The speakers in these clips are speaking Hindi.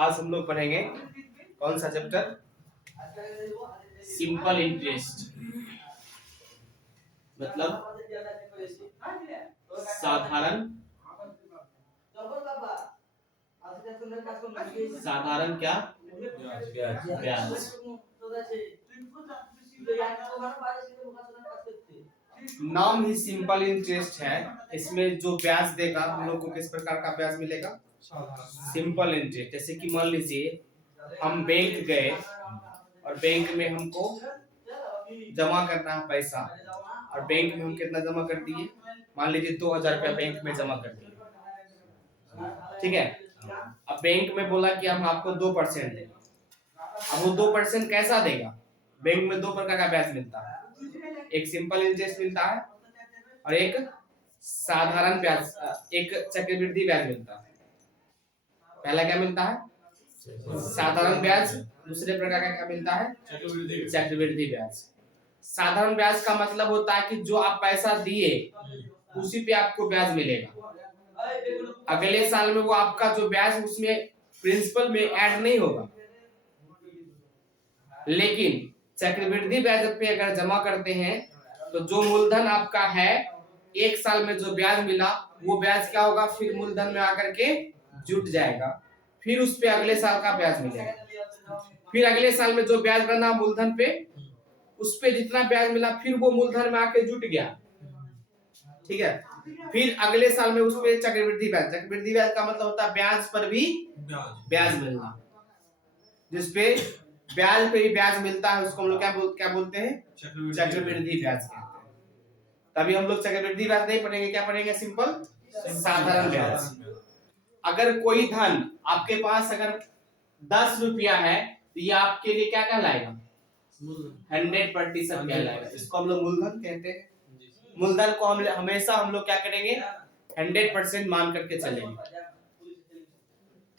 आज हम लोग पढ़ेंगे कौन सा चैप्टर? सिंपल इंटरेस्ट, मतलब साधारण साधारण क्या? ब्याज। नाम ही सिंपल इंटरेस्ट है। इसमें जो ब्याज देगा हम लोग को किस प्रकार का ब्याज मिलेगा? Simple interest. जैसे कि मान लीजिए हम बैंक गए और बैंक में हमको जमा करना है पैसा, और बैंक में हम कितना जमा कर दिए? मान लीजिए 2000 रुपया बैंक में जमा कर दिए, ठीक है। अब बैंक में बोला कि हम आपको 2% देंगे। अब वो 2% कैसा देगा? बैंक में दो प्रकार का ब्याज मिलता है, एक सिंपल इंटरेस्ट मिलता है और एक साधारण ब्याज, एक चक्रवृद्धि ब्याज मिलता है। पहला क्या मिलता है? साधारण ब्याज। दूसरे प्रकार का क्या मिलता है? चक्रवृद्धि ब्याज। साधारण ब्याज का मतलब होता है कि जो आप पैसा दिए उसी पे आपको ब्याज मिलेगा। अगले साल में वो आपका जो ब्याज उसमें प्रिंसिपल में ऐड नहीं होगा। लेकिन चक्रवृद्धि ब्याज पे अगर जमा करते हैं तो जो मूलधन आपका है, एक साल में जो ब्याज मिला वो ब्याज क्या होगा? फिर मूलधन में आकर के जुट जाएगा, फिर उस पे अगले साल का ब्याज मिलेगा। फिर अगले साल में जो ब्याज बना मूलधन पे, उस पे जितना ब्याज मिला फिर वो मूलधन में आके जुट गया, ठीक है। फिर अगले साल में उस पे चक्रवृद्धि ब्याज। चक्रवृद्धि ब्याज का मतलब होता है ब्याज पर भी ब्याज मिलना। जिसपे ब्याज पे ही ब्याज मिलता है उसको हम लोग क्या बोलते हैं? चक्रवृद्धि ब्याज कहते हैं। तभी हम लोग चक्रवृद्धि ब्याज नहीं पढ़ेंगे, क्या पढ़ेंगे? सिंपल साधारण ब्याज। अगर कोई धन आपके पास अगर 10 रुपया है तो ये आपके लिए क्या कहलाएगा? 100% कहलाएगा। इसको हम लोग मूलधन कहते हैं। मूलधन को हम हमेशा हम लोग क्या करेंगे? 100% मान करके चलेंगे,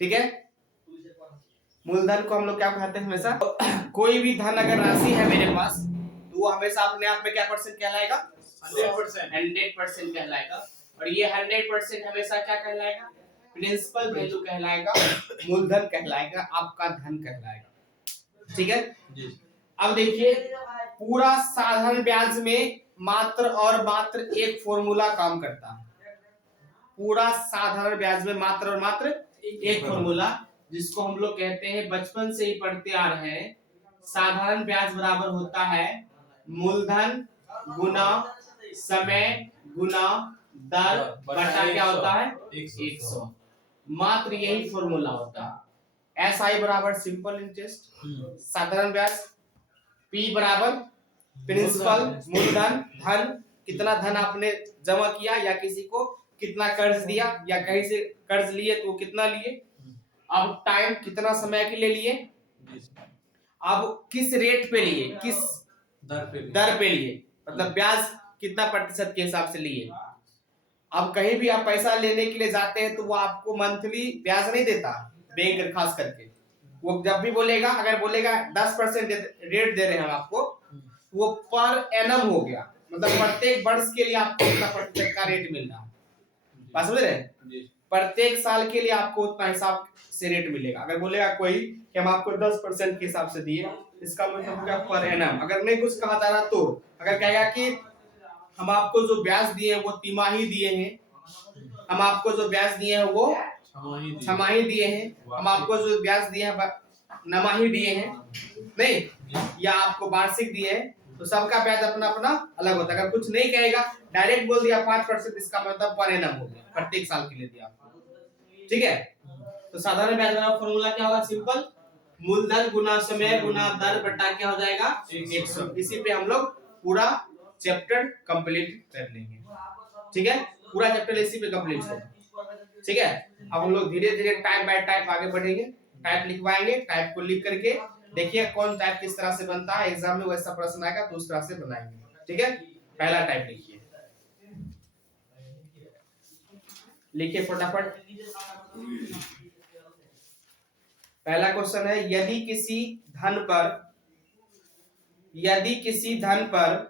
ठीक है। मूलधन को हम लोग क्या कहते हैं? हमेशा कोई भी धन अगर राशि है मेरे पास तो वो हमेशा अपने आप में क्या परसेंट कहलाएगा? 100% कहलाएगा। और ये 100% हमेशा क्या कहलाएगा? प्रिंसिपल वैल्यू कहलाएगा, मूलधन कहलाएगा, आपका धन कहलाएगा, ठीक है। अब देखिए, पूरा साधारण ब्याज में मात्र और मात्र एक फॉर्मूला काम करता है। पूरा साधारण ब्याज में मात्र और मात्र एक फॉर्मूला, जिसको हम लोग कहते हैं, बचपन से ही पढ़ते आ रहे हैं, साधारण ब्याज बराबर होता है मूलधन गुना समय गुना दर बटा क्या होता है? 100। मात्र यही फॉर्मूला होता है। एस आई बराबर सिंपल इंटरेस्ट साधारण ब्याज, पी बराबर प्रिंसिपल मूलधन धन, कितना धन आपने जमा किया या किसी को कितना कर्ज दिया या कहीं से कर्ज लिए तो कितना लिए, अब टाइम कितना समय के लिए लिए, अब किस रेट पे लिए, किस दर पे लिए, मतलब ब्याज कितना प्रतिशत के हिसाब से लिए। अब कहीं भी आप पैसा लेने के लिए जाते हैं तो वो आपको मंथली ब्याज नहीं देता बैंक, खास करके वो जब भी बोलेगा, अगर बोलेगा 10% रेट दे रहे हैं हम आपको, वो पर एनम हो गया, मतलब प्रत्येक वर्ष के लिए आपको उतना प्रतिशत का रेट मिल रहा है। बात समझ रहे हैं? प्रत्येक साल के लिए आपको उतना हिसाब से रेट मिलेगा। अगर बोलेगा कोई कि हम आपको 10% के हिसाब से दिए, इसका मतलब होगा पर एनम। अगर नहीं कुछ कहा जा रहा तो अगर कहेगा कि हम आपको जो ब्याज दिए हैं वो तिमाही दिए हैं, हम आपको जो ब्याज दिए हैं वो छमाही दिए हैं, हम आपको जो ब्याज दिए हैं नमाही दिए हैं, नहीं, या आपको वार्षिक दिए हैं, तो सबका ब्याज अपना अपना अलग होता है। अगर कुछ नहीं कहेगा, डायरेक्ट बोल दिया 5%, इसका मतलब पर एनम हो गया, प्रत्येक साल के लिए दिया आपको, ठीक है। तो साधारण ब्याज का फॉर्मूला क्या होगा? सिंपल मूलधन गुना समय गुना दर बटा क्या हो जाएगा? 100। इसी पे हम लोग पूरा चैप्टर कंप्लीट कर लेंगे, ठीक है। पूरा चैप्टर इसी पे कंप्लीट होगा, ठीक है। अब हम लोग धीरे धीरे टाइप बाय टाइप आगे बढ़ेंगे। टाइप लिखवाएंगे, टाइप को लिख करके देखिए कौन टाइप किस तरह से बनता है, एग्जाम में वैसा प्रश्न आएगा तो उस तरह से बनाएंगे, ठीक है। पहला टाइप लिखिए, लिखिए फटाफट। पहला क्वेश्चन है, यदि किसी धन पर यदि किसी धन पर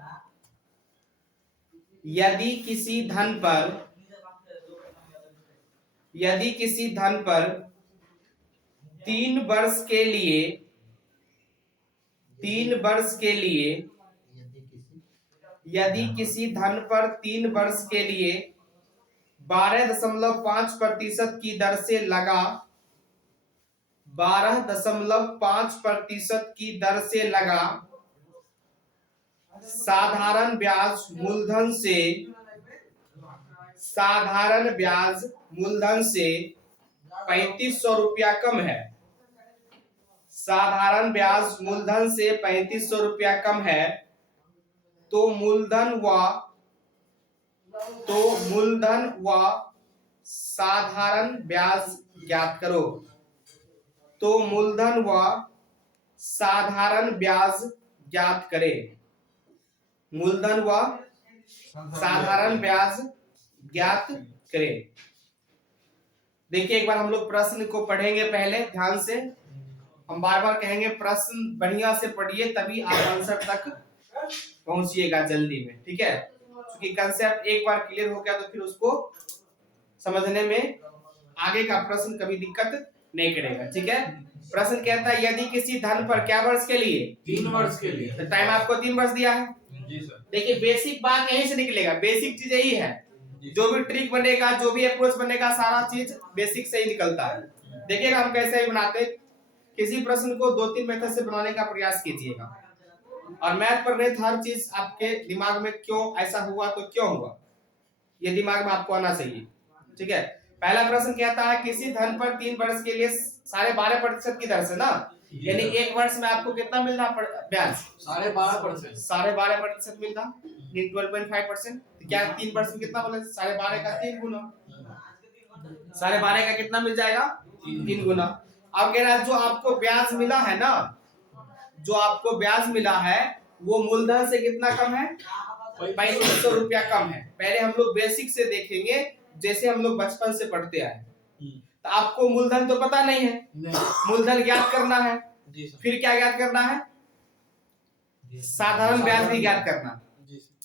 यदि किसी धन पर यदि किसी धन पर 3 वर्ष के लिए यदि किसी धन पर 3 वर्ष के लिए 12.5% की दर से लगा 12.5% की दर से लगा साधारण ब्याज मूलधन से 3500 रुपया कम है। साधारण ब्याज मूलधन से 3500 रुपया कम है तो मूलधन व साधारण ब्याज ज्ञात करो। तो मूलधन व साधारण ब्याज ज्ञात करें। मूलधन व साधारण ब्याज ज्ञात करें। देखिए एक बार हम लोग प्रश्न को पढ़ेंगे, पहले ध्यान से। हम बार बार कहेंगे प्रश्न बढ़िया से पढ़िए, तभी आप आंसर तक पहुंचिएगा जल्दी में, ठीक है। क्योंकि कंसेप्ट एक बार क्लियर हो गया तो फिर उसको समझने में आगे का प्रश्न कभी दिक्कत नहीं करेगा, ठीक है। प्रश्न कहता है यदि किसी धन पर क्या वर्ष के लिए? 3 वर्ष के लिए। तो टाइम आपको 3 वर्ष दिया है। जी सर। देखिए बेसिक बात यहीं से निकलेगा, बेसिक चीज यही है। जो भी ट्रिक बनेगा, जो भी अप्रोच बनेगा, सारा चीज बेसिक से ही निकलता है। देखिएगा हम कैसे बनाते। किसी प्रश्न को 2-3 मेथड से बनाने का प्रयास कीजिएगा, और मैथ पर नहीं, हर चीज आपके दिमाग में क्यों ऐसा हुआ तो क्यों हुआ, ये दिमाग में आपको आना चाहिए, ठीक है। पहला प्रश्न कहता है किसी धन पर 3 वर्ष के लिए 12.5% की दर से ना, यानी एक वर्ष में आपको कितना मिल रहा ब्याज? 12.5%। 12.5% मिल रहा, 12.5%। तो क्या 3 वर्ष में कितना बोले? 12.5 का 3 गुना। 12.5 का कितना मिल जाएगा? 3 गुना। अब कह रहा है जो आपको ब्याज मिला है ना, जो आपको ब्याज मिला है वो मूलधन से कितना कम है? 3500 रुपया कम है। पहले हम लोग बेसिक से देखेंगे, जैसे हम लोग बचपन से पढ़ते आए। तो आपको मूलधन तो पता नहीं है, मूलधन ज्ञात करना है। फिर क्या ज्ञात करना है? साधारण ब्याज भी ज्ञात करना।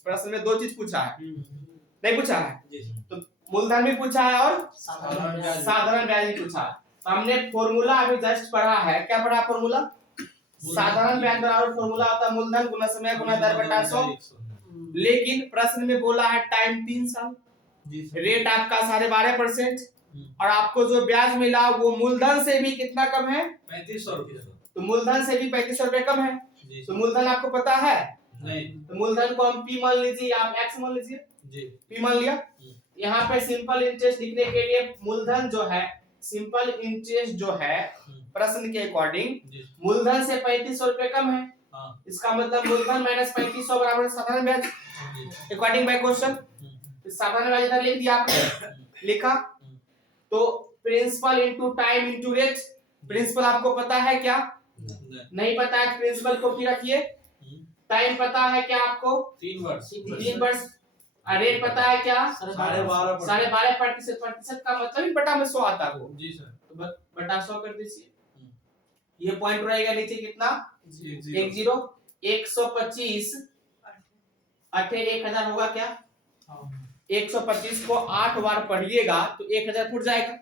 प्रश्न में 2 चीज पूछा है, नहीं पूछा है? तो मूलधन भी पूछा है और साधारण ब्याज भी पूछा है। तो हमने फॉर्मूला अभी जस्ट पढ़ा है। क्या पढ़ा फॉर्मूला? साधारण ब्याज बराबर फॉर्मूला होता है मूलधन गुना समय गुना दर बटा 100। लेकिन प्रश्न में बोला है टाइम 3 साल, रेट आपका 12.5%, और आपको जो ब्याज मिला वो मूलधन से भी कितना कम है? 3500 रुपया। तो मूलधन से भी 3500 रुपए कम है। तो मूलधन आपको पता है? नहीं। तो मूलधन को हम P मान लीजिए, आप X मान लीजिए। P मान लिया। यहाँ पे सिंपल इंटरेस्ट लिखने के लिए मूलधन जो है, सिंपल इंटरेस्ट जो है प्रश्न के अकॉर्डिंग मूलधन से 3500 रुपए कम है। इसका मतलब मूलधन माइनस 3500 बराबर साधारण ब्याज, अकॉर्डिंग बाय क्वेश्चन। साधारण ब्याज इधर लिख दिया आपने, लिखा। तो principal into time into rate. Principal आपको पता है क्या? नहीं पता है। प्रिंसिपल को भी रखिए। टाइम पता है क्या आपको? 3 वर्ष। 3 वर्ष। रेट पता है क्या? 12.5%। प्रतिशत का मतलब ही बटा में 100 आता है वो। जी सर। तो बटा 100 कर दीजिए। ये पॉइंट रहेगा नीचे कितना? 125 8 1000 होगा क्या? 125 को 8 बार पढ़िएगा तो 1000 फुट जाएगा।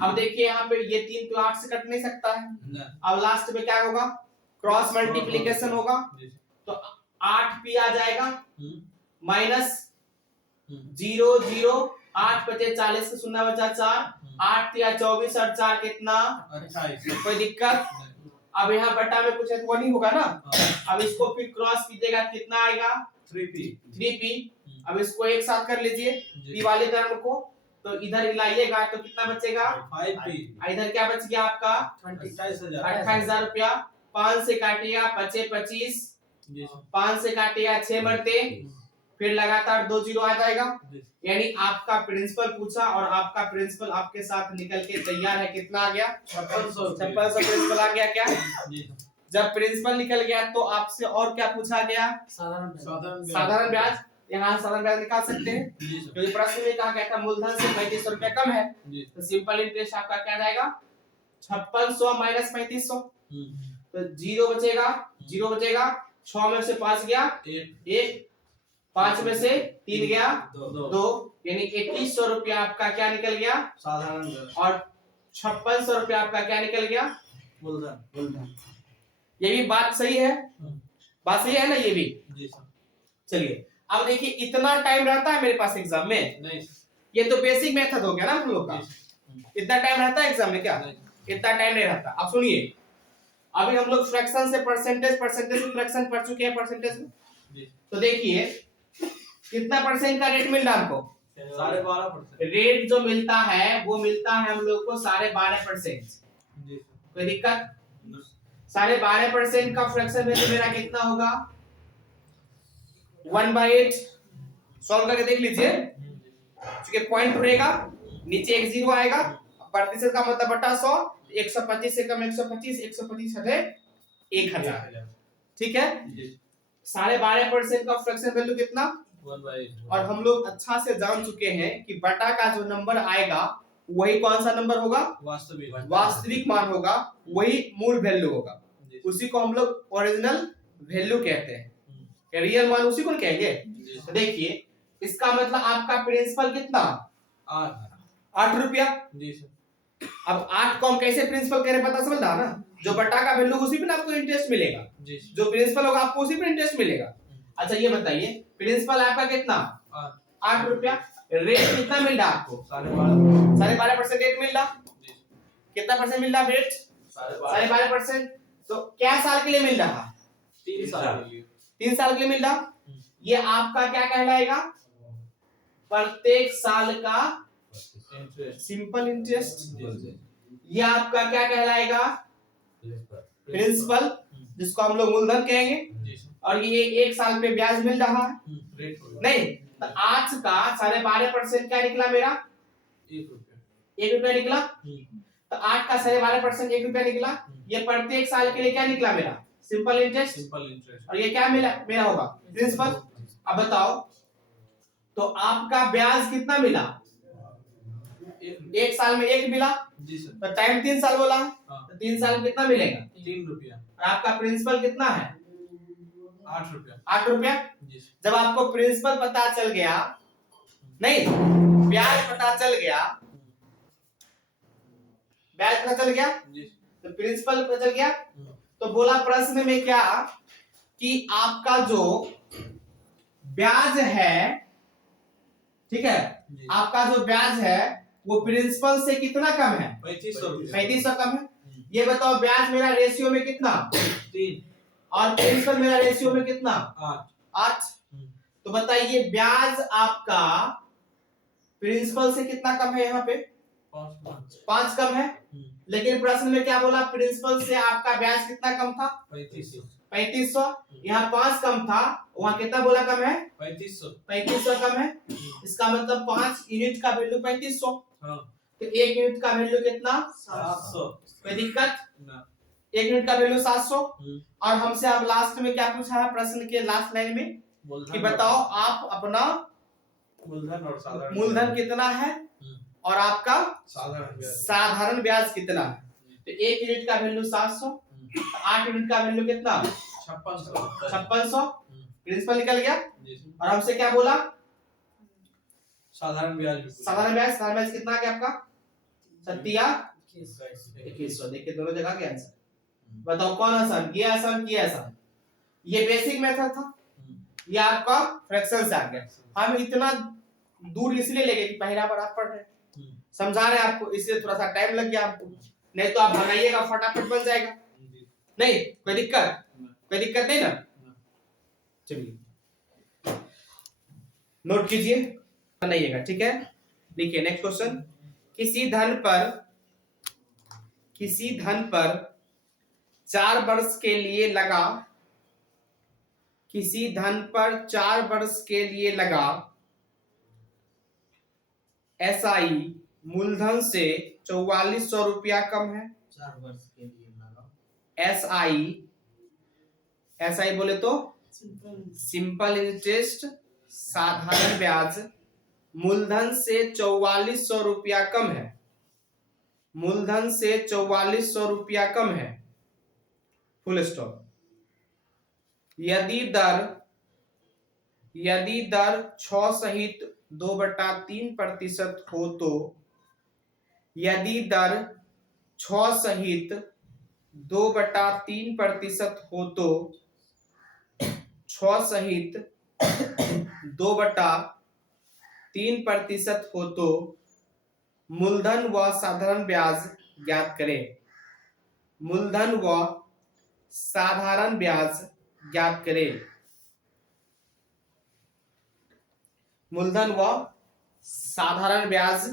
अब देखिए यहाँ पे ये 3 तो 8 से कट नहीं सकता है। अब लास्ट में क्या होगा? क्रॉस मल्टीप्लीकेशन होगा। तो 8p आ जाएगा माइनस 0 0 8 बचे 40 से 0 बचा 4 8 या 24 और 4 कितना? 28। कोई दिक्कत? अब यहाँ बटा में कुछ है तो वो नहीं होगा ना। अब इसको फिर क्रॉस कीजिएगा कितना आएगा? 3p। अब इसको एक साथ कर लीजिए p वाले टर्म को, तो इधर लाइएगा तो कितना बचेगा? 5p। इधर क्या बच गया आपका? 28,000 रुपया। 5 से काटिएगा बचे 25, 5 से काटिएगा 6 मरते, फिर लगातार 2 जीरो आ जाएगा। यानी आपका प्रिंसिपल पूछा और आपका प्रिंसिपल आपके साथ निकल के तैयार है। कितना आ गया? 5600 प्रिंसिपल आ गया क्या? जब प्रिंसिपल निकल गया तो आपसे और क्या पूछा गया? साधारण ब्याज। यहाँ साधारण ब्याज निकाल सकते हैं क्योंकि प्रश्न में कहा गया था मूलधन से 3500 रुपया कम है। तो सिंपल इंटरेस्ट आपका क्या जाएगा? 5600 माइनस 3500, तो 0 बचेगा। 0 बचेगा, 6 में से 5 गया 1, 5 में से 3 गया 2, यानी 2100 रुपया आपका क्या निकल गया? साधारण। और ₹5600 आपका क्या निकल गया? मूलधन। मूलधन। ये भी बात सही है, बात सही है ना ये भी? जी सर। चलिए अब देखिए, इतना टाइम रहता है मेरे पास एग्जाम में? नहीं। ये तो बेसिक मेथड हो गया ना हम लोग का। इतना टाइम रहता है एग्जाम में क्या? इतना टाइम नहीं रहता। अब सुनिए, अभी हम लोग फ्रैक्शन से परसेंटेज, परसेंटेज से फ्रैक्शन पढ़ चुके हैं परसेंटेज में। तो देखिए कितना परसेंट का रेट मिल रहा है हमको? 12.5%। रेट जो मिलता है वो मिलता है हम लोग को 12.5%। कोई दिक्कत? 12.5% का फ्रैक्शन वैल्यू मेरा कितना होगा? 1/8। सॉल्व करके देख लीजिए, क्योंकि पॉइंट रहेगा, नीचे एक जीरो आएगा, प्रतिशत का मतलब बटा 100, 125 से कम 125, 125 हटे 1000। ठीक है? 12.5% का फ्रैक्शन वैल्यू कितना? 1/8। और हम लोग अच्छा से जान चुके हैं कि बटा का जो नंबर आएगा वही कौन सा नंबर होगा? वास्तविक मान होगा, वही मूल वैल्यू होगा, उसी को हम लोग ओरिजिनल वैल्यू कहते हैं। रियल मान उसी को कहेंगे। तो देखिए इसका मतलब आपका प्रिंसिपल कितना? 8 रुपया। अब 8 को हम कैसे प्रिंसिपल कह रहे पता समझ रहा ना? जो बटा का वैल्यू उसी पे ना आपको इंटरेस्ट मिलेगा, जो प्रिंसिपल होगा आपको उसी पे इंटरेस्ट मिलेगा। अच्छा ये बताइए, प्रिंसिपल आपका कितना? 8 रुपया। रेट कितना मिल रहा आपको? 12.5% रेट मिल रहा। कितना परसेंट मिल रहा रेट? 12.5%। तो क्या साल के लिए मिल रहा? 3 साल। 3 साल के लिए मिल रहा। ये आपका क्या कहलाएगा? प्रत्येक साल का सिंपल इंटरेस्ट। ये आपका क्या कहलाएगा? प्रिंसिपल, जिसको हम लोग मूलधन कहेंगे। और ये 1 साल पे ब्याज मिल रहा है नहीं? तो 8 का 12.5% क्या निकला मेरा? 1 रुपया निकला। तो 8 का 12.5% 1 रुपया निकला। ये प्रत्येक साल के लिए क्या निकला मेरा? Simple interest. और ये क्या मिला मेरा होगा? प्रिंसिपल। अब बताओ, तो आपका ब्याज कितना मिला? 1 साल में 1 मिला। तो टाइम 3 साल बोला, तो 3 साल में कितना मिलेगा? 3 रुपया। और आपका प्रिंसिपल कितना है? 8 रुपया। 8 रुपया। जब आपको प्रिंसिपल पता चल गया, नहीं ब्याज पता चल गया, ब्याज पता चल गया, तो प्रिंसिपल पता चल गया, तो बोला प्रश्न में क्या कि आपका जो ब्याज है, ठीक है, आपका जो ब्याज है वो प्रिंसिपल से कितना कम है? 3500 कम है। ये बताओ ब्याज मेरा रेशियो में कितना? 3। और प्रिंसिपल मेरा रेशियो में कितना? 8। तो बताइए ब्याज आपका प्रिंसिपल से कितना कम है? यहाँ पे 5 कम है। लेकिन प्रश्न में क्या बोला? प्रिंसिपल से आपका ब्याज कितना कम था? 3500। यहाँ 5 कम था, वहाँ कितना बोला कम है? 3500 कम है। इसका मतलब 5 यूनिट का वैल्यू 3500। तो 1 यूनिट का वैल्यू कितना? 700। कोई दिक्कत? 1 यूनिट का वैल्यू 700। और हमसे अब लास्ट में क्या पूछा है प्रश्न के लास्ट लाइन में कि बताओ आप अपना मूलधन कितना है और आपका साधारण ब्याज कितना है। तो 1 यूनिट का वैल्यू 700, 8 यूनिट का वैल्यू कितना? 5600। प्रिंसिपल निकल गया। और हमसे क्या बोला? साधारण ब्याज। साधारण ब्याज कितना है आपका? 2100। देखिए दोनों जगह के आंसर बताओ कौन आसान? ये आसान की आसान? ये बेसिक मेथड था, ये आपका फ्रैक्शन से आ गया। हम इतना दूर इसलिए ले गए कि पहला बार आप पढ़ रहे, समझा रहे आपको, इसलिए थोड़ा सा टाइम लग गया आपको, नहीं तो आप बनाइएगा फटाफट बन जाएगा। नहीं कोई दिक्कत? कोई दिक्कत नहीं ना? चलिए नोट कीजिए, बनाइएगा, ठीक है। देखिए नेक्स्ट क्वेश्चन, किसी धन पर 4 वर्ष के लिए लगा, किसी धन पर 4 वर्ष के लिए लगा SI मूलधन से 4400 रुपया कम है। 4 वर्ष के लिए लगा SI बोले तो सिंपल इंटरेस्ट, साधारण ब्याज, मूलधन से 4400 रुपया कम है, मूलधन से 4400 रुपया कम है, फुल स्टॉप। यदि दर 6 सहित 2/3% हो तो, यदि दर 6 सहित 2/3% हो तो 6 सहित 2/3% हो तो मूलधन व साधारण ब्याज ज्ञात करें। मूलधन व साधारण ब्याज ज्ञात करें। मूलधन व साधारण ब्याज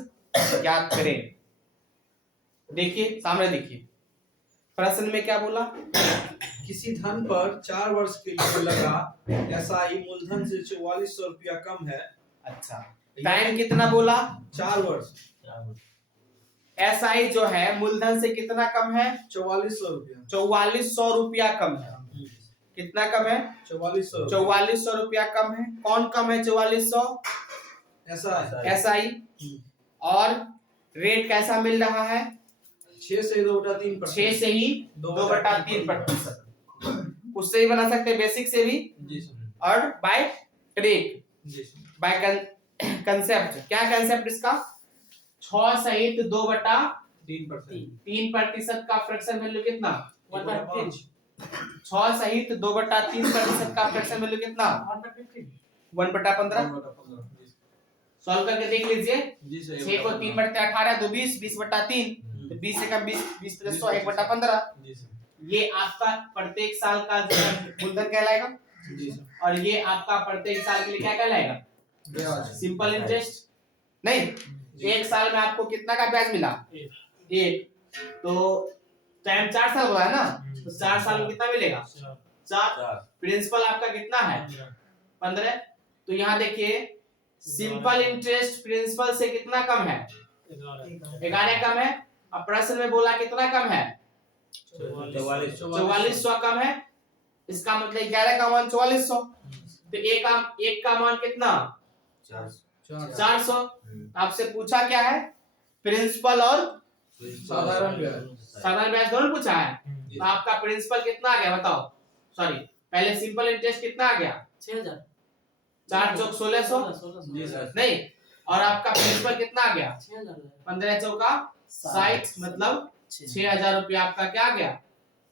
ज्ञात करें। देखिए सामने देखिए प्रश्न में क्या बोला। किसी धन पर 4 वर्ष के लिए लगा एसआई मूलधन से 4400 रुपया कम है। अच्छा टाइम कितना बोला। 4 वर्ष एसआई जो है मूलधन से कितना कम है। 4400 रुपया। 4400 रुपया कम है। कितना कम है। 4400 4400 रुपया कम है। कौन कम है 4400। एसआई। और रेट कैसा मिल रहा है 6 से 2/3%। 6 से ही 2/3%। उससे ही बना सकते हैं बेसिक से भी। जी सर। और बाय ट्रिक जी सर। By concept. क्या कंसेप्ट इसका 6 सहित 2/3% का फ्रैक्शन वैल्यू कितना 1/5। 6 सहित 2/3% का फ्रैक्शन वैल्यू कितना 1/15। सॉल्व करके देख लीजिए। जी सर। 6 को 3/18 तो 20 20/3 तो 20 से कम 20 + 100 1/15। जी सर। ये आपका प्रत्येक साल का मूलधन कहलाएगा। जी सर। और ये आपका प्रत्येक साल के लिए क्या कहलाएगा ब्याज। Simple interest. नहीं एक साल में आपको कितना का ब्याज मिला 1 तो टाइम 4 साल हुआ है ना तो 4 साल में कितना मिलेगा 4। प्रिंसिपल आपका कितना है 15। तो यहाँ देखिए सिंपल इंटरेस्ट प्रिंसिपल से कितना कम है 11 कम है। अब प्रश्न में बोला कितना कम है 4400 कम है। इसका मतलब 11 का मान 4400 तो एक का मान कितना 400। आपसे पूछा क्या है प्रिंसिपल और साधारण ब्याज। साधारण ब्याज दोनों पूछा है। तो आपका प्रिंसिपल कितना आ गया बताओ। सॉरी पहले सिंपल इंटरेस्ट कितना आ गया 6000 4 चौक 1600 जी सर। नहीं। और आपका प्रिंसिपल कितना आ गया 6000 15 चौका 60 मतलब 6000 रुपया आपका क्या आ गया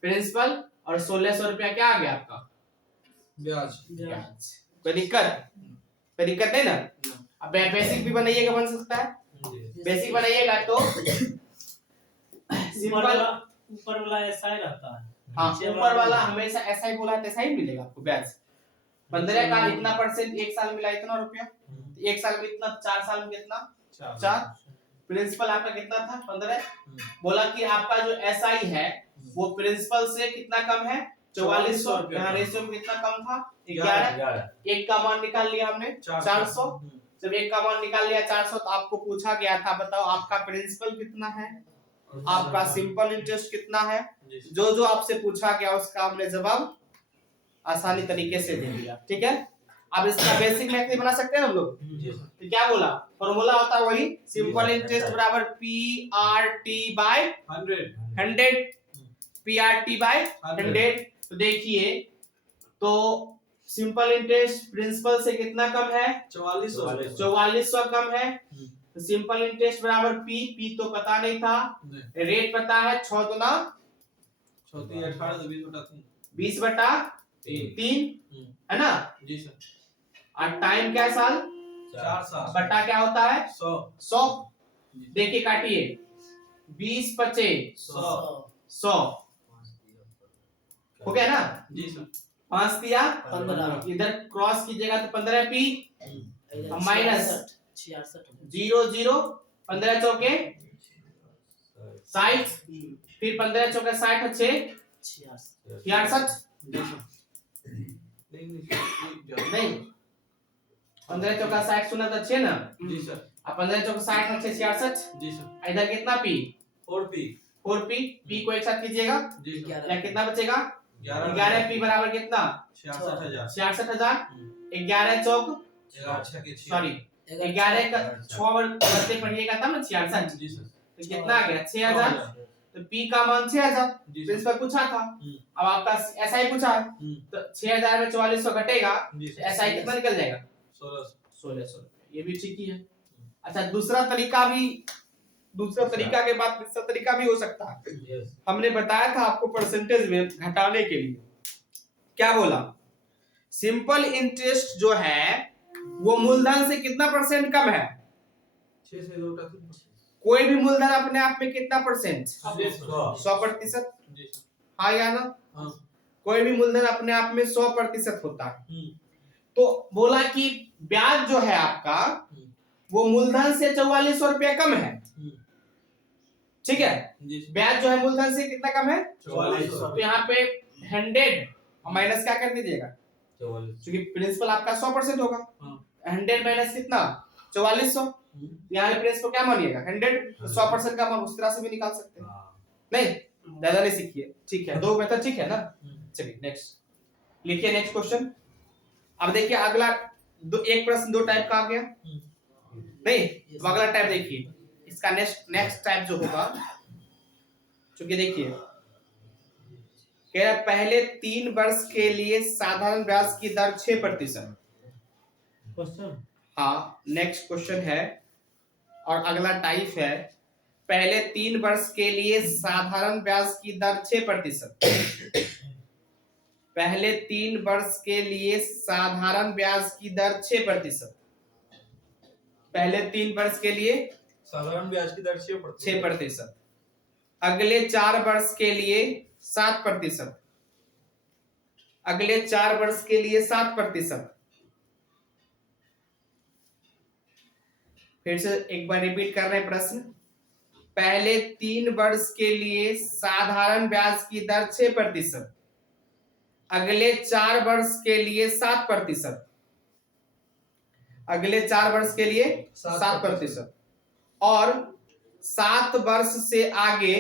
प्रिंसिपल और 1600 रुपया क्या आ गया आपका ब्याज। कोई दिक्कत नहीं ना। अब बेसिक भी बनाइएगा बन सकता है। बेसिक बनाइएगा तो सिंपल ऊपर वाला ऐसा ही रहता है। हाँ ऊपर वाला हमेशा ऐसा ही बोला है ऐसा ही मिलेगा आपको ब्याज। 15 का इतना % एक साल मिला इतना रुपया एक साल में इतना 4 साल में कितना 4। प्रिंसिपल आपका कितना था 15। बोला कि आपका जो एसआई है वो प्रिंसिपल से कितना कम है 4400। यहाँ रेशियो में कितना कम था 11। एक का मान निकाल लिया हमने 400। जब एक का मान निकाल लिया 400 तो आपको पूछा गया था बताओ आपका प्रिंसिपल कितना है आपका सिंपल इंटरेस्ट कितना है। जो जो आपसे पूछा गया उसका हमने जवाब आसानी तरीके से दे दिया। ठीक है। अब इसका बेसिक मैथ भी बना सकते हैं हम लोग। तो क्या बोला फॉर्मूला होता है वही सिंपल इंटरेस्ट बराबर PRT/100 PRT/100। तो देखिए तो सिंपल इंटरेस्ट प्रिंसिपल से कितना कम है 4400 कम है। तो सिंपल इंटरेस्ट बराबर P तो पता नहीं था रेट पता है 6 गुना 20/3 है ना। जी सर। और टाइम क्या साल 4 साल बट्टा क्या होता है 100। देखिए काटिए 20 25 100 हो गया ना। जी सर। 5 दिया 15 इधर क्रॉस कीजिएगा तो 15 P माइनस 0 0 15 चौके 60 फिर 15 चौके 60 6 66 नहीं 15 चौका 60 सुना तो 6 ना। जी सर। अब 15 चौका 60 और 6 66। जी सर। इधर कितना P 4P P को एक साथ कीजिएगा जी सर। या कितना बचेगा 11 P बराबर कितना 66000 66000। 11 चौक सॉरी 11 का 6 बचते पढ़िएगा तब ना 66। जी सर। तो कितना आ गया 6000। तो P का मान 6000 प्रिंसिपल पूछा था। अब आपका ऐसा ही पूछा तो 6000 में 4400 घटेगा ऐसा ही कितना निकल जाएगा 1600। ये भी ठीक ही है। अच्छा दूसरा तरीका भी दूसरा तरीका के बाद तीसरा तरीका भी हो सकता है। हमने बताया था आपको परसेंटेज में घटाने के लिए, क्या बोला, सिंपल इंटरेस्ट जो है वो मूलधन से कितना परसेंट कम है? 6 से 2%। कोई भी मूलधन अपने आप में कितना परसेंट? 100%। 100%। हाँ या ना? हाँ। कोई भी मूलधन अपने आप में 100% होता है। तो बोला कि ब्याज जो है आपका वो मूलधन से 4400 रुपया कम है, ठीक है? ब्याज जो है मूलधन से कितना कम है? 4400। तो यहाँ पे 100 माइनस क्या कर दीजिएगा, क्योंकि प्रिंसिपल आपका 100% होगा। 100 माइनस कितना? 4400। यहाँ पे प्रिंसिपल क्या मानिएगा? 100। 100% का मान उस तरह से भी निकाल सकते हैं। नहीं, ज्यादा नहीं सीखिए, ठीक है? 2 मेथड, ठीक है ना? चलिए नेक्स्ट लिखिए, नेक्स्ट क्वेश्चन। अब देखिए अगला एक प्रश्न 2 टाइप का आ गया नहीं, तो अगला टाइप देखिए, इसका नेक्स्ट टाइप जो होगा, क्योंकि देखिए कह रहा पहले 3 वर्ष के लिए साधारण ब्याज की दर 6%। क्वेश्चन, हाँ नेक्स्ट क्वेश्चन है, और अगला टाइप है पहले 3 वर्ष के लिए साधारण ब्याज की दर 6%। पहले 3 वर्ष के लिए साधारण ब्याज की दर 6%। पहले 3 वर्ष के लिए साधारण ब्याज की दर 6%। अगले 4 वर्ष के लिए 7%। अगले 4 वर्ष के लिए 7%। फिर से एक बार रिपीट कर रहे हैं प्रश्न। पहले 3 वर्ष के लिए साधारण ब्याज की दर 6%। अगले 4 वर्ष के लिए 7%। अगले 4 वर्ष के लिए 7%। और 7 वर्ष से आगे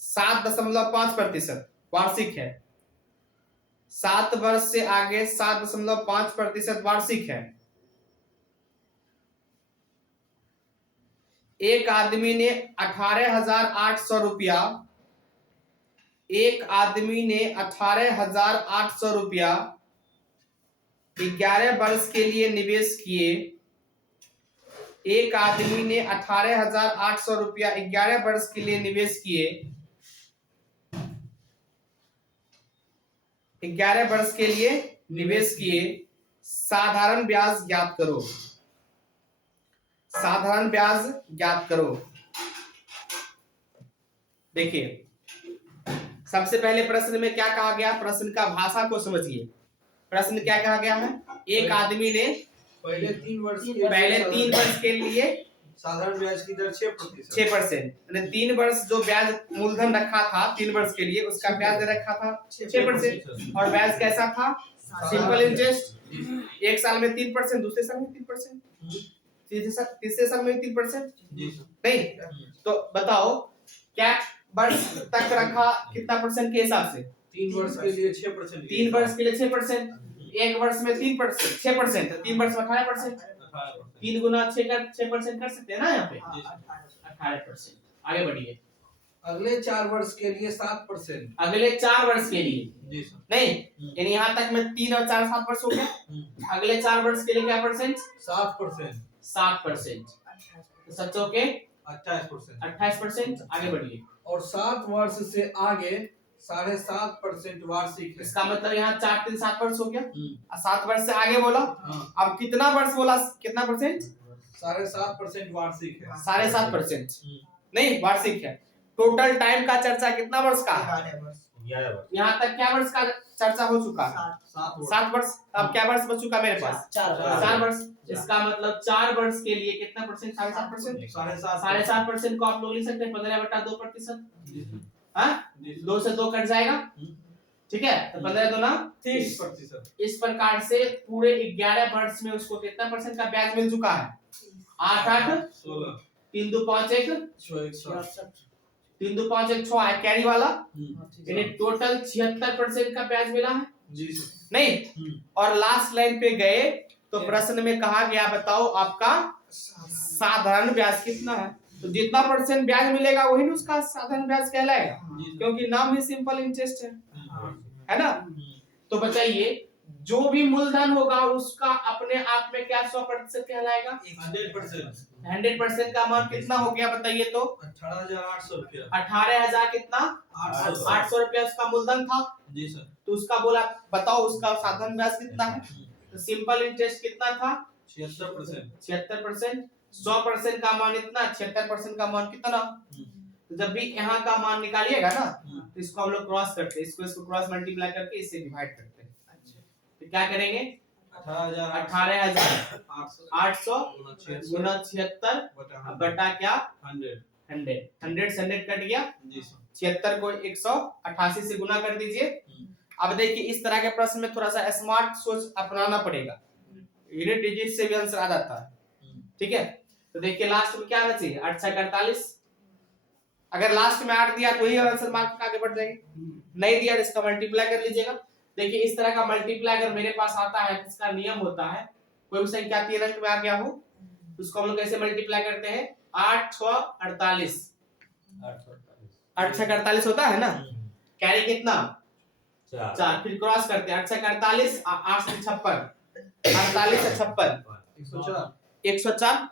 7.5% वार्षिक है। 7 वर्ष से आगे 7.5% वार्षिक है। एक आदमी ने 18,800 रुपया, एक आदमी ने 18,800 रुपया 11 वर्ष के लिए निवेश किए। एक आदमी ने 18,800 रुपया 11 वर्ष के लिए निवेश किए। 11 वर्ष के लिए निवेश किए। साधारण ब्याज ज्ञात करो। साधारण ब्याज ज्ञात करो। देखिए सबसे पहले प्रश्न में क्या कहा गया, प्रश्न का भाषा को समझिए। प्रश्न क्या कहा गया है? एक आदमी ने पहले 3 वर्ष के लिए साधारण ब्याज की दर 6%। 6%। 3 वर्ष जो ब्याज मूलधन रखा था 3 वर्ष के लिए, उसका ब्याज दे रखा था 6%। और ब्याज कैसा था? Simple interest. एक साल में 3%, दूसरे साल में 3%, तीसरे साल में 3%। नहीं तो बताओ क्या वर्ष तक रखा कितना परसेंट के हिसाब से? 3 वर्ष के लिए 6%। 3 वर्ष के लिए 6%। एक वर्ष में 3%, 6%, 3 वर्ष में 18%। 3 गुना 6% कर सकते हैं ना यहाँ पे? 18%। आगे बढ़िए। अगले 4 वर्ष के लिए 7%। अगले 4 वर्ष के लिए नहीं, यानी यहाँ तक में 3 और 4 7 वर्ष हो गया। अगले 4 वर्ष के लिए क्या परसेंट? 7%। 7%। तो सच ओके 28%। 28%। आगे बढ़िए। और 7 वर्ष से आगे 7.5% वार्षिक है। इसका मतलब यहाँ 4 3 7 वर्ष हो गया। 7 वर्ष से आगे बोला। अब कितना वर्ष बोला? कितना परसेंट? 7.5% वार्षिक है। 7.5% नहीं वार्षिक है। टोटल टाइम का चर्चा कितना वर्ष का? 11 वर्ष। यहाँ तक क्या वर्ष का चर्चा हो चुका है? 7 वर्ष। अब क्या वर्ष बच चुका मेरे पास? 4 वर्ष। इसका मतलब 4 वर्ष के लिए कितना परसेंट? 7.5%। 7.5% को आप लोग लिख सकते हैं 15/2%। हाँ 2 से 2 कट जाएगा, ठीक है? तो 15 दूना 30%। इस प्रकार से पूरे 11 वर्ष में उसको कितना परसेंट का ब्याज मिल चुका है? 8 8 16 3 2 5 1 3 2 5 1 6 है कैरी वाला, यानी टोटल 76% का ब्याज मिला है। जी सर। नहीं और लास्ट लाइन पे गए तो प्रश्न में कहा गया बताओ आपका साधारण ब्याज कितना है? तो जितना परसेंट ब्याज मिलेगा वही ना उसका साधारण ब्याज कहलाएगा, क्योंकि नाम ही सिंपल इंटरेस्ट है ना? तो बताइए जो भी मूलधन होगा उसका अपने आप में क्या 100% कहलाएगा? 100%। 100% का अमाउंट कितना हो गया बताइए तो? 18,800 रुपया। 18,000 कितना? 800। 800 रुपया उसका मूलधन था। जी सर। तो उसका बोला बताओ उसका साधारण ब्याज कितना है? तो सिंपल इंटरेस्ट कितना था? 76%। 76%। 100% का मान इतना, 76% का मान कितना? तो जब भी यहाँ का मान निकालिएगा ना तो इसको हम लोग क्रॉस करते हैं, इसको क्रॉस मल्टीप्लाई करके इससे डिवाइड करते हैं। तो क्या करेंगे? 18,800 गुना 76 बटा क्या? 100 से 100 कट गया। 76 को 188 से गुना कर दीजिए। अब देखिए इस तरह के प्रश्न में थोड़ा सा स्मार्ट सोच अपनाना पड़ेगा, यूनिट डिजिट से भी आंसर आ जाता है। ठीक है, तो देखिए लास्ट में क्या आना चाहिए? 8 6 48। अगर लास्ट में 8 दिया तो वही आंसर मार्क आगे बढ़ जाएंगे, नहीं दिया तो इसका मल्टीप्लाई कर लीजिएगा। देखिए इस तरह का मल्टीप्लाई अगर मेरे पास आता है, इसका नियम होता है कोई भी संख्या 3 अंक में आ गया हो तो उसको हम लोग कैसे मल्टीप्लाई करते हैं? 8 6 48। 8 6 48 होता है ना, कैरी कितना? 4। फिर क्रॉस करते हैं 8 6 48, 8 से 56, 48 से 56 104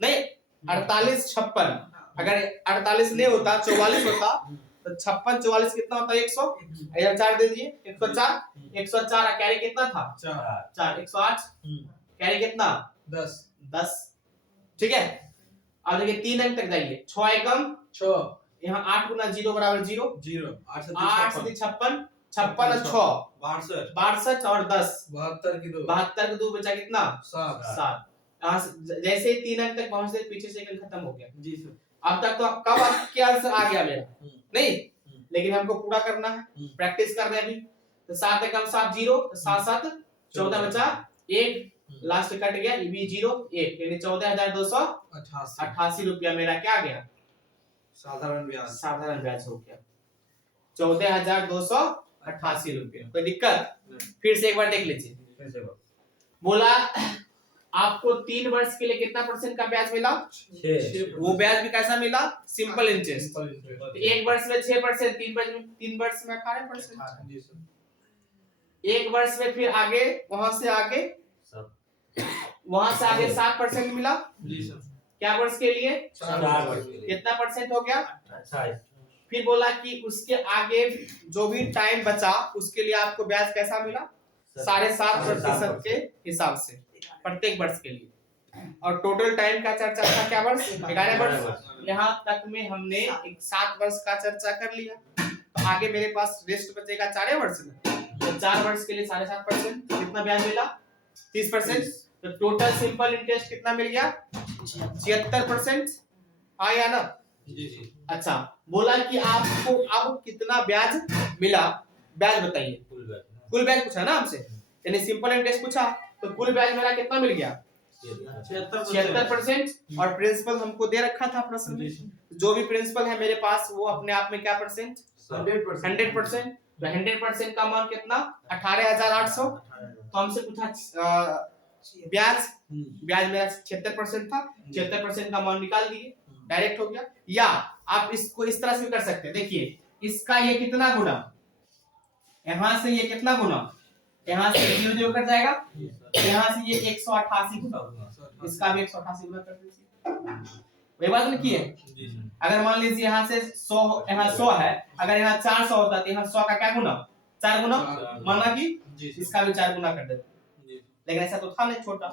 नहीं 48 56। अगर 48 नहीं होता 44 होता तो 56 44 कितना होता? 100। इधर 4 दे दीजिए, 104 104 कैरी कितना था? 4 108 कैरी कितना? 10। ठीक है, अब देखिए 3 अंक तक जाइए। 6 एकम 6। यहाँ 8 गुना 0 बराबर 0। 8 से 8 से 56 56 और 6 62 और 10 72 की 2 72 के 2 बचा कितना? 7। 7। जैसे ही 3 अंक तक पहुंचते पीछे से एक अंक खत्म हो गया। जी सर। अब तक तो कब क्या आंसर आ गया मेरा? नहीं, लेकिन हमको पूरा करना है, प्रैक्टिस कर रहे हैं अभी। तो 7 एकम 7 0, 7 7 14 बचा 1, लास्ट कट गया, ये भी 0 1, यानी 14,288 रुपया मेरा क्या आ गया? साधारण ब्याज। साधारण ब्याज हो गया 14,288 रुपया। कोई दिक्कत? फिर से एक बार देख लीजिए। बोला आपको 3 वर्ष के लिए कितना % का ब्याज मिला? 6। वो ब्याज भी कैसा मिला? Simple interest. Simple interest. तो एक वर्ष में 6%, 3 वर्ष में 18%। जी सर। एक वर्ष में फिर आगे वहां से आगे 7% मिला। जी सर। क्या वर्ष के लिए? 4 वर्ष के लिए। कितना % हो गया? 28। फिर बोला कि उसके आगे जो भी टाइम बचा उसके लिए आपको ब्याज कैसा मिला? 7.5% के हिसाब से प्रत्येक वर्ष के लिए। और टोटल टाइम का चर्चा था क्या वर्ष? 11 वर्ष। यहाँ तक में हमने एक 7 वर्ष का चर्चा कर लिया, तो आगे मेरे पास रेस्ट बचेगा 4 वर्ष में। तो 4 वर्ष के लिए 7.5% कितना ब्याज मिला? 30%। तो टोटल सिंपल इंटरेस्ट कितना मिल गया? 76% आया ना? जी जी। अच्छा, बोला कि आपको अब कितना ब्याज मिला, ब्याज बताइए। कुल ब्याज पूछा ना हमसे, यानी सिंपल इंटरेस्ट पूछा, तो कुल ब्याज मेरा कितना मिल गया? 76%। और प्रिंसिपल हमको दे रखा था प्रश्न में, जो भी प्रिंसिपल है मेरे पास वो अपने आप में क्या %? 100%। तो 100% का अमाउंट कितना? 18,800। तो हमसे पूछा ब्याज मेरा 76% था, 76% का अमाउंट निकाल दिए, डायरेक्ट हो गया। या आप इसको इस तरह से कर सकते हैं, देखिए इसका ये कितना गुना, यहाँ से ये कितना गुना, यहाँ से 0 0 कट जाएगा, यहाँ से ये 188 गुना होगा, इसका भी 188 गुना कर दीजिए। वही बात लिखी है। अगर मान लीजिए यहाँ से 100, यहाँ 100 है, अगर यहाँ 400 होता तो यहाँ 100 का क्या गुना? 4 गुना, माना कि इसका भी 4 गुना कर देते। लेकिन ऐसा तो था नहीं, छोटा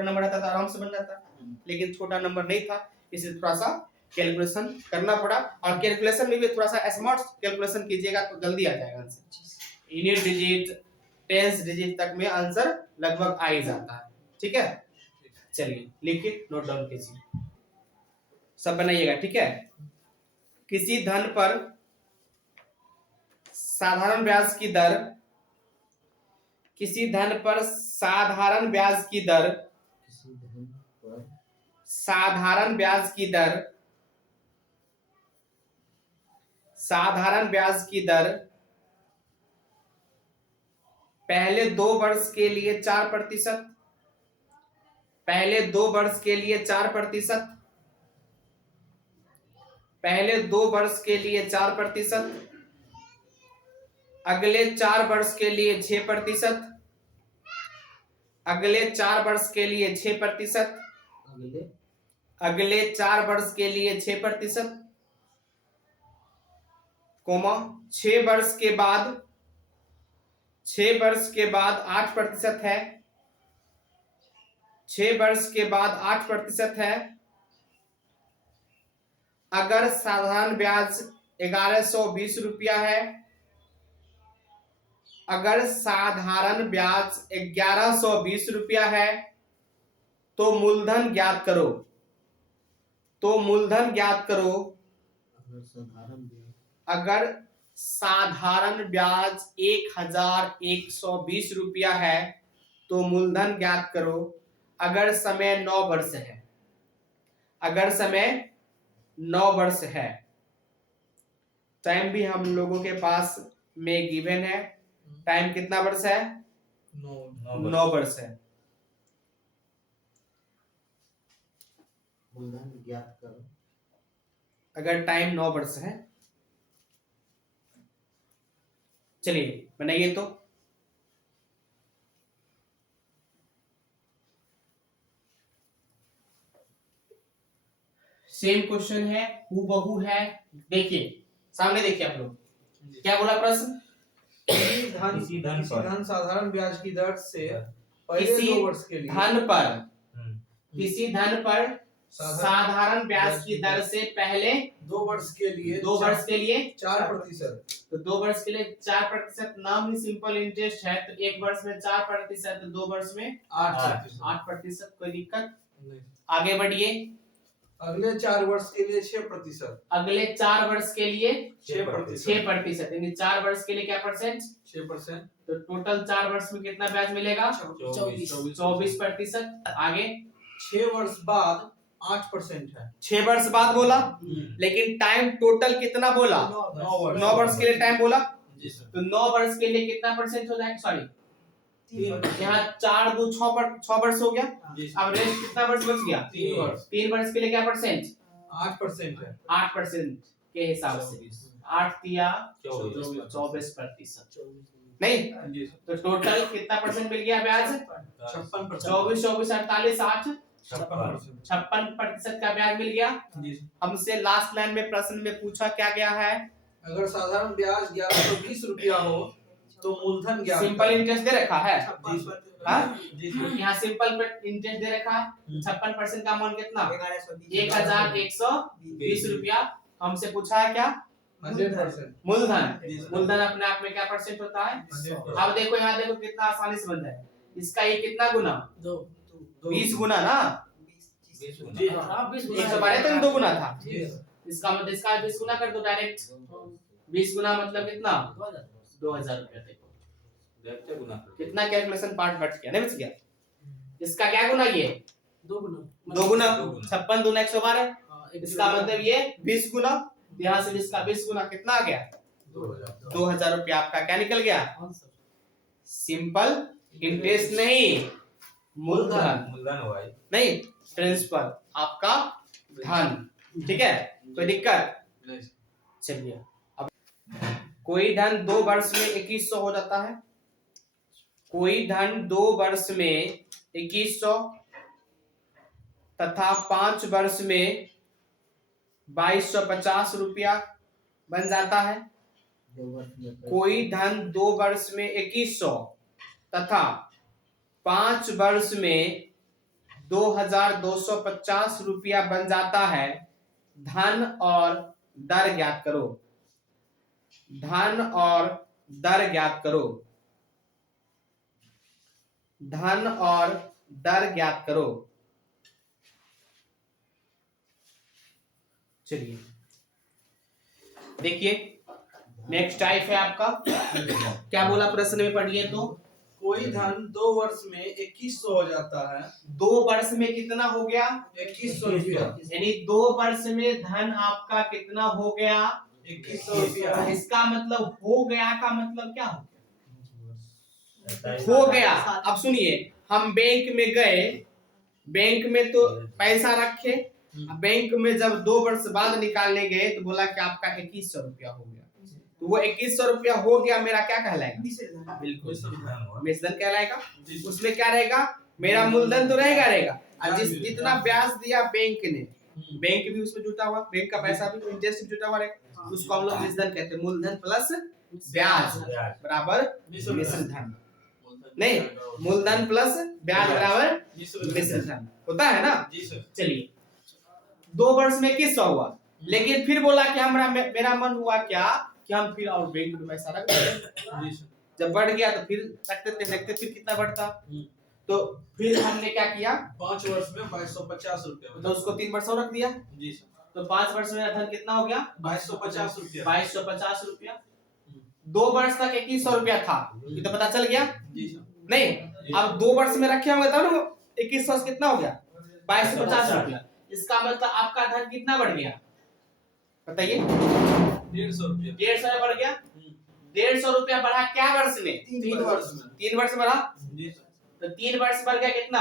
नंबर रहता तो आराम से बन जाता, लेकिन छोटा नंबर नहीं था, इसलिए थोड़ा सा कैलकुलेशन करना पड़ा। और कैलकुलेशन में भी थोड़ा सा स्मार्ट कैलकुलेशन कीजिएगा तो जल्दी आ जाएगा answer. Unit digit, tens digit तक में आंसर लगभग आ ही जाता है। ठीक है, चलिए लिखिए, नोट डाउन कीजिए, सब बनाइएगा। ठीक है, किसी धन पर साधारण ब्याज की दर, किसी धन पर साधारण ब्याज की दर, साधारण ब्याज की दर, साधारण ब्याज की दर पहले 2 वर्ष के लिए 4%, पहले 2 वर्ष के लिए 4%, पहले 2 वर्ष के लिए 4%, अगले 4 वर्ष के लिए 6%, अगले 4 वर्ष के लिए 6%, अगले 4 वर्ष के लिए 6%, कोमा 6 वर्ष के बाद 8% है, 6 वर्ष के बाद 8% है। अगर साधारण ब्याज 1120 रुपया है, अगर साधारण ब्याज 1120 रुपया है तो मूलधन ज्ञात करो। तो मूलधन ज्ञात करो। अगर साधारण ब्याज 1120 रुपया है तो मूलधन ज्ञात करो। अगर समय 9 वर्ष है, अगर समय 9 वर्ष है, टाइम भी हम लोगों के पास में गिवन है। टाइम कितना वर्ष है? 9 वर्ष है। मूलधन ज्ञात करो। अगर टाइम 9 वर्ष है, चलिए बनाइए। तो सेम क्वेश्चन है, हूबहू है। देखिए सामने, देखिए आप लोग क्या बोला प्रश्न। किसी धन साधारण ब्याज की दर से पहले किसी 2 वर्ष के लिए धन पर, किसी धन पर साधारण ब्याज की दर से पहले 2 वर्ष के लिए 2 वर्ष के लिए 4%। तो 2 वर्ष के लिए 4%। नाम ही सिंपल इंटरेस्ट है, तो 1 वर्ष में 4%, तो 2 वर्ष में 8%। कोई दिक्कत? नहीं। आगे बढ़िए। अगले 4 वर्ष के लिए 6%। अगले 4 वर्ष के लिए 6%। 6%, यानी 4 वर्ष के लिए क्या परसेंट? 6%। तो टोटल 4 वर्ष में कितना ब्याज मिलेगा? 24%। आगे 6 वर्ष बाद 8% है। 6 वर्ष बाद बोला, लेकिन टाइम टोटल कितना बोला? 9 वर्ष के लिए टाइम बोला। जी सर। तो 9 वर्ष के लिए कितना परसेंट हो जाएगा? सॉरी, यहाँ 4 2 6 वर्ष हो गया। अब रेस्ट कितना वर्ष बच गया? 3 वर्ष। 3 वर्ष के लिए क्या परसेंट? 8% है। 8% के हिसाब से 8 दिया 24%। नहीं, जी तो टोटल कितना परसेंट मिल गया ब्याज? 56%। 24 24 48 8 56%। 56% का ब्याज मिल गया। जी। हमसे लास्ट लाइन में प्रश्न में पूछा क्या गया है? अगर साधारण ब्याज 1120 रुपया हो तो मूलधन ज्ञात सिंपल करें। इंटरेस्ट दे रखा है। जी सर। हाँ? जी सर। यहाँ सिंपल इंटरेस्ट दे रखा है। 56% का अमाउंट कितना? 1120 रुपया। हमसे पूछा है क्या? 100%। मूलधन। जी सर। मूलधन अपने आप में क्या परसेंट होता है? 100%। अब देखो, यहाँ देखो कितना आसानी से बन जाएगा। इसका ये कितना गुना? 20 गुना ना। जी हाँ। 112 तो 2 गुना था। जी सर। इसका मतलब इसका 20 गुना कर दो डायरेक्ट। 20 गुना मतलब कितना? 2000 रुपया। देखो कितना कैलकुलेशन पार्ट बच गया, नहीं बच गया? इसका क्या गुना? ये 2 गुना। 56 दूना 112। इसका मतलब ये 20 गुना। यहाँ से इसका 20 गुना कितना आ गया? 2000 रुपया आपका क्या निकल गया? सिंपल इंटरेस्ट नहीं, मूलधन नहीं, प्रिंसिपल आपका धन। ठीक है, कोई दिक्कत? चलिए, अब कोई धन 2 वर्ष में 2100 हो जाता है। कोई धन 2 वर्ष में 2100 तथा 5 वर्ष में 2250 रुपया बन जाता है। कोई धन 2 वर्ष में 2100 तथा 5 वर्ष में 2250 रुपया बन जाता है। धन और दर ज्ञात करो। धन और दर ज्ञात करो। धन और दर ज्ञात करो। चलिए देखिए, नेक्स्ट टाइप है आपका। क्या बोला प्रश्न में? पढ़िए तो। कोई धन 2 वर्ष में 2100 हो जाता है। 2 वर्ष में कितना हो गया? 2100 रुपया। यानी 2 वर्ष में धन आपका कितना हो गया? 2100 रुपया। इसका मतलब हो गया का मतलब क्या हो गया? अब सुनिए, हम बैंक में गए, बैंक में तो पैसा रखे, बैंक में जब 2 वर्ष बाद निकालने गए तो बोला कि आपका 2100 रुपया हो गया। तो वो 2100 रुपया हो गया, मेरा क्या कहलाएगा? बिल्कुल मिश्रण कहलाएगा। उसमें क्या रहेगा? मेरा मूलधन तो रहेगा। जितना ब्याज दिया बैंक ने, बैंक भी उसमें जुटा हुआ, बैंक का पैसा भी इंटरेस्ट जुटा हुआ रहेगा, उसको हम लोग मिश्रण कहते हैं। मूलधन प्लस ब्याज बराबर मिश्र धन। नहीं, मूलधन प्लस ब्याज बराबर मिश्र धन होता है ना। जी सर। चलिए 2 वर्ष में 2100 हुआ, लेकिन फिर बोला कि मेरा मन हुआ क्या कि हम फिर और बैंक में पैसा रख दें। जी सर। जब बढ़ गया तो फिर रखते थे, देखते फिर कितना बढ़ता, तो फिर हमने क्या किया, 5 वर्ष में 2250 रुपया। तो उसको 3 वर्ष और रख दिया। जी सर। तो 5 वर्ष में धन कितना हो गया, 2250 रुपया। 2250 रुपया। 2 वर्ष तक 2100 रुपया था, ये तो पता चल गया। जी सर। नहीं, अब 2 वर्ष में रखे होंगे तब ना 2100 से कितना हो गया, 2250 रुपया। इसका मतलब आपका धन कितना बढ़ गया बताइए, 150 रुपया। 150 बढ़ गया। 150 रुपया बढ़ा क्या वर्ष में, 3 वर्ष में। 3 वर्ष बढ़ा। जी सर। तो 3 वर्ष बढ़ गया कितना,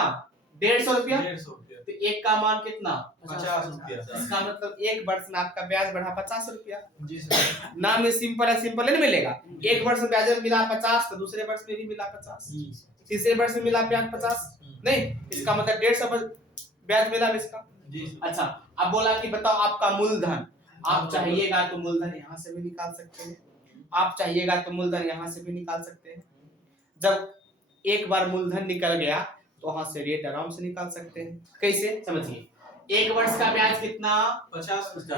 150 रुपया। 150 रुपया। तो एक का मान कितना, 50 रुपया। इसका मतलब 1 वर्ष में आपका ब्याज बढ़ा 50 रुपया। जी सर। नाम में सिंपल है, सिंपल नहीं मिलेगा। 1 वर्ष में ब्याज मिला 50, तो दूसरे वर्ष में भी मिला 50, तीसरे वर्ष में मिला ब्याज 50। नहीं, इसका मतलब 150 ब्याज मिला इसका। जी सर। अच्छा, अब बोला कि बताओ आपका मूलधन, आप चाहिएगा तो मूलधन यहाँ से भी निकाल सकते हैं, आप चाहिएगा तो मूलधन यहाँ से भी निकाल सकते हैं। जब एक बार मूलधन निकल गया तो वहां से रेट आराम से निकाल सकते हैं। कैसे समझिए, 1 वर्ष का ब्याज कितना, 50 रुपया।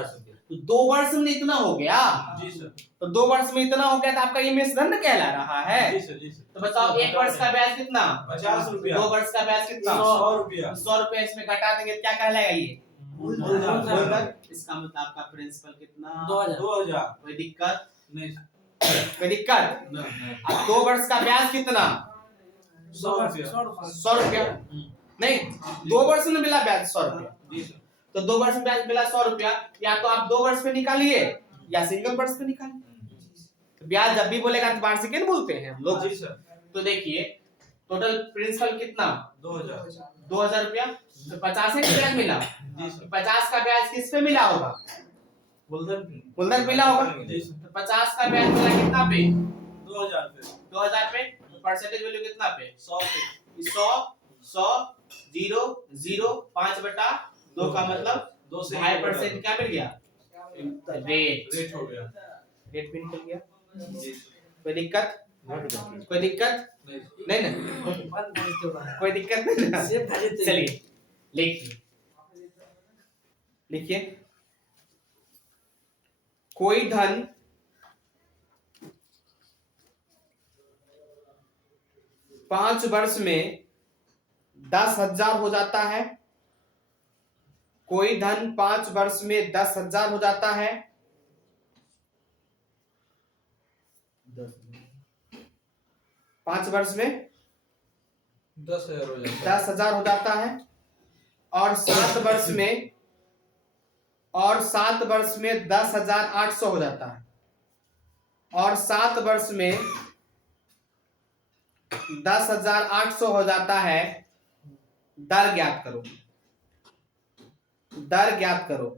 तो 2 वर्ष में इतना हो गया। जी सर। तो 2 वर्ष में इतना हो गया तो आपका ये मिश्रण कहला रहा है। जी सर। जी सर। तो बताओ 1 वर्ष का ब्याज कितना, 50 रुपया। 2 वर्ष का ब्याज कितना, 100 रुपया। 100 रुपया। इसमें घटा देंगे क्या कहलाएगा ये मूलधन। इसका मतलब आपका प्रिंसिपल कितना, 2000। कोई दिक्कत, नहीं कोई दिक्कत। नहीं। अब 2 वर्ष का ब्याज कितना, 100 रुपया। 100 रुपया। नहीं, 2 वर्ष में मिला ब्याज 100 रुपया। जी सर। तो 2 वर्ष में ब्याज मिला 100 रुपया, या तो आप 2 वर्ष पे निकालिए या सिंगल वर्ष पे निकालिए। तो ब्याज जब भी बोलेगा तो वार्षिक नहीं बोलते हैं हम लोग। जी सर। तो देखिए टोटल प्रिंसिपल कितना, 2000 रुपया। तो 50 का ब्याज मिला। जी सर। 50 का ब्याज किस पे मिला होगा, मूलधन मिला होगा। जी सर। तो 50 का ब्याज मिला कितना पे, 2000 पे। 2000 पे। तो परसेंटेज वैल्यू कितना पे, 100 पे। 100 100 0 0 5/2 का मतलब 2 से 2.5% क्या मिल गया, रेट हो गया। रेट भी निकल गया। जी कोई दिक्कत, कोई दिक्कत नहीं। नहीं ना, कोई दिक्कत नहीं ना। चलिए लिखिए, लिखिए कोई धन पांच वर्ष में 10,000 हो जाता है। कोई धन 5 वर्ष में 10,000 हो जाता है। 5 वर्ष में 10,000 हो जाता है। 10,000 हो जाता है। और 7 वर्ष में, और 7 वर्ष में 10,800 हो जाता है। और 7 वर्ष में 10,800 हो जाता है। दर ज्ञात करो, दर ज्ञात करो।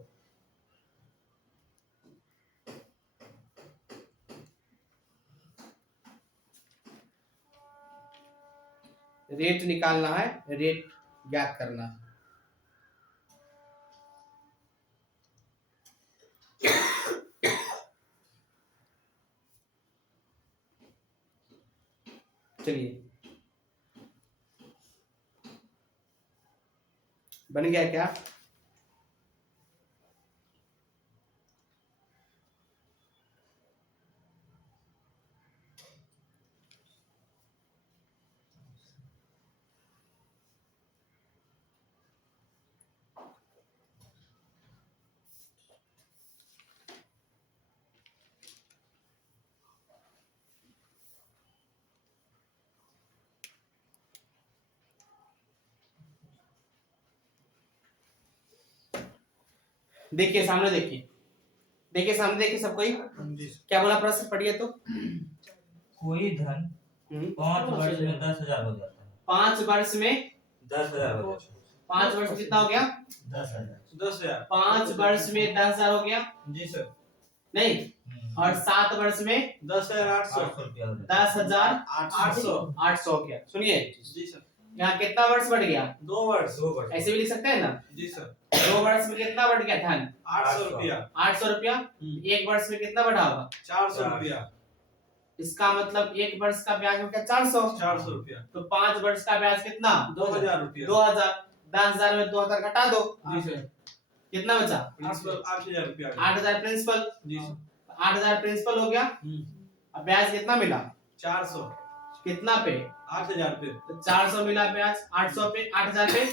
रेट निकालना है, रेट ज्ञात करना है। चलिए बन गया क्या, देखिए सामने, देखिए देखिए सामने, देखिए सब कोई क्या बोला, प्रश्न पढ़िए तो। कोई धन 5 वर्ष में 10,000 हो जाता है। 5 वर्ष में 10,000 हो जाता है। 5 वर्ष कितना हो गया, 10,000। 5 वर्ष में 10,000 हो गया। जी सर। नहीं, और 7 वर्ष में 10,800 रुपया हो जाता है। 10,800 हो गया। सुनिए, जी सर। यहाँ कितना वर्ष बढ़ गया? 2 वर्ष। ऐसे भी लिख सकते हैं ना, जी सर। 2 वर्ष में कितना बढ़ गया धन? 800 रुपया। 800 रुपया। 1 वर्ष में कितना बढ़ा होगा? 400 रुपया। इसका मतलब 1 वर्ष का ब्याज हो गया 400 रुपया। तो 5 वर्ष का ब्याज कितना? 2000 रुपया। 2000। 10,000 में 2000 घटा दो, जी सर। कितना बचा? 8000 रुपया। 8000 प्रिंसिपल। जी सर। 8000 प्रिंसिपल हो गया। अब ब्याज कितना मिला? 400। कितना पे? 8000 पे। तो 400 मिला ब्याज, 800 पे, 8000 पे,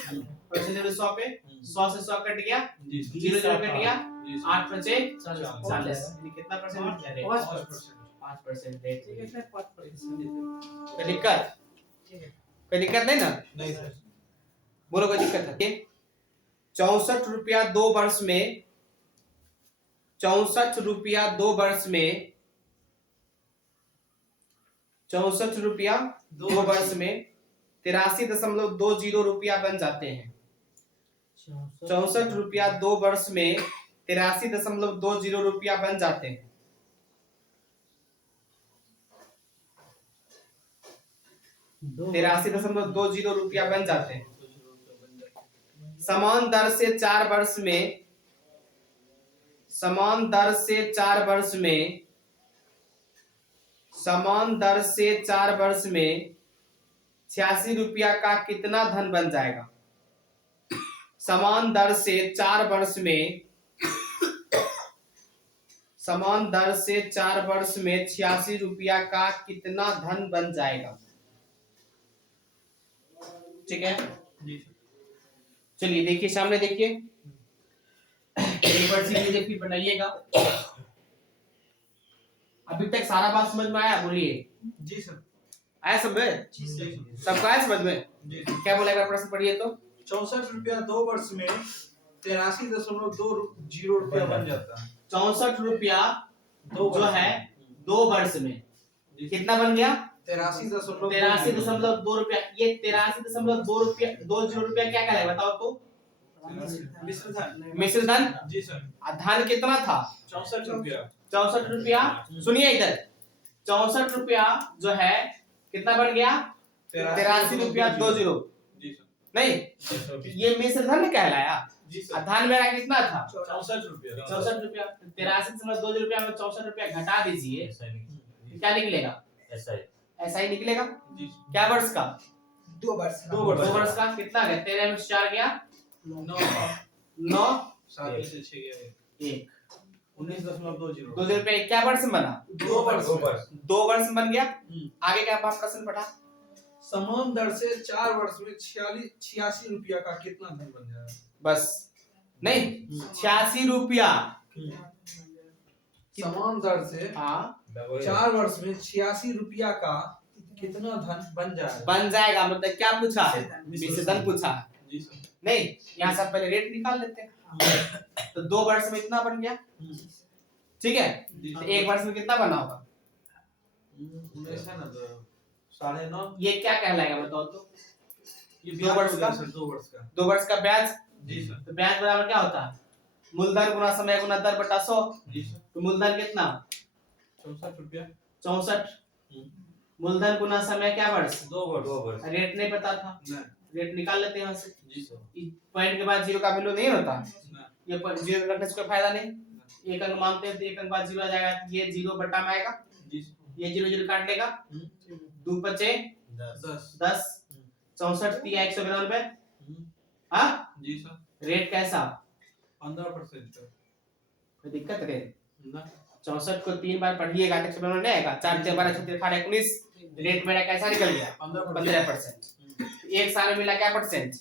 परसेंटेज 100 पे, 100 से 100 कट गया, जी सर। 0 0 कट गया, जी सर। 8 बचे 40। 40। कितना परसेंट मिल गया? 5% रेट। कोई दिक्कत? कोई दिक्कत नहीं ना? नहीं सर। बोलो कोई दिक्कत है? 64 रुपया 2 वर्ष में, 64 रुपया 2 वर्ष में, 64 रुपया 2 वर्ष में 83.20 रुपया बन जाते हैं। 64 रुपया 2 वर्ष में 83.20 रुपया बन जाते हैं। तिरासी दशमलव 20 रुपया बन जाते हैं। समान दर से 4 वर्ष में, समान दर से 4 वर्ष में, समान दर से 4 वर्ष में 86 रुपया का कितना धन बन जाएगा? समान दर से 4 वर्ष में, समान दर से 4 वर्ष में 86 रुपया का कितना धन बन जाएगा? ठीक है जी। चलिए देखिए, सामने देखिए, एक बार सीधे फिर बनाइएगा। अभी तक सारा बात समझ में आया? बोलिए। जी सर। आया समझ में? जी सर। सबको आया समझ में? जी। क्या बोलेगा? प्रश्न पढ़िए तो। 64 रुपया 2 वर्ष में 83.20 रुपया बन जाता है। 64 रुपया दो जो वर्ष है 2 वर्ष में कितना बन गया? 83.2 रुपया। ये 83.2 रुपया 20 रुपया क्या कहलाएगा बताओ तो? मिश्र धन। जी सर। धन कितना था? 64 रुपया। 64 रुपया। सुनिए इधर, 64 रुपया जो है कितना बन गया? 83 रुपया 20। जी सर। नहीं, ये मिश्र धन कहलाया। जी सर। धन मेरा कितना था? 64 रुपया। 64 रुपया। 83.2 रुपया में 64 रुपया घटा दीजिए, क्या निकलेगा? ऐसा ही निकलेगा। जी। क्या वर्ष का? 2 वर्ष। 2 वर्ष का। कितना गया? 13 में 4 गया 9 7 में से 6 गया 1 19.20। 20 रुपया क्या वर्ष में बना? 2 वर्ष। 2 वर्ष में बन गया। आगे क्या प्रश्न पढ़ा? समान दर से 4 वर्ष में 86 रुपया का कितना धन बन जाएगा? बस नहीं, 86 रुपया। समान दर से हाँ 4 वर्ष में 86 रुपया का कितना धन बन जाएगा? बन जाएगा मतलब क्या पूछा है? मिश्र धन पूछा है। जी सर। नहीं, यहाँ से पहले रेट निकाल लेते हैं। तो 2 वर्ष में इतना बन गया, ठीक है। जी तो सर। 1 वर्ष में कितना बना होगा? 19 है ना तो 9.5। ये क्या कहलाएगा बताओ तो? ये 2 वर्ष का। 2 वर्ष का। 2 वर्ष का ब्याज। जी सर। तो ब्याज बराबर क्या होता है? मूलधन गुना समय गुना दर बटा 100। जी सर। तो मूलधन कितना? 64 रुपया। 64। मूलधन गुना समय क्या वर्ष? 2 वर्ष। रेट नहीं पता था, नहीं। रेट निकाल लेते हैं यहाँ से। जी सर। पॉइंट के बाद 0 का वैल्यू नहीं होता, नहीं। ये 0 रखने से कोई फायदा नहीं। 1 अंक मानते हैं तो 1 अंक बाद 0 आ जाएगा, ये 0 बटा में आएगा, जी सर। ये 0 0 काट लेगा, 2 बचे 10। 64 दिया 192। हाँ जी सर। रेट कैसा? 15% का। कोई दिक्कत है? ना 64 को 3 बार पढ़िएगा तो 192 नहीं आएगा। 4 3 12 36 18 19। रेट मेरा कैसा निकल गया? 15%। एक साल में मिला क्या परसेंट?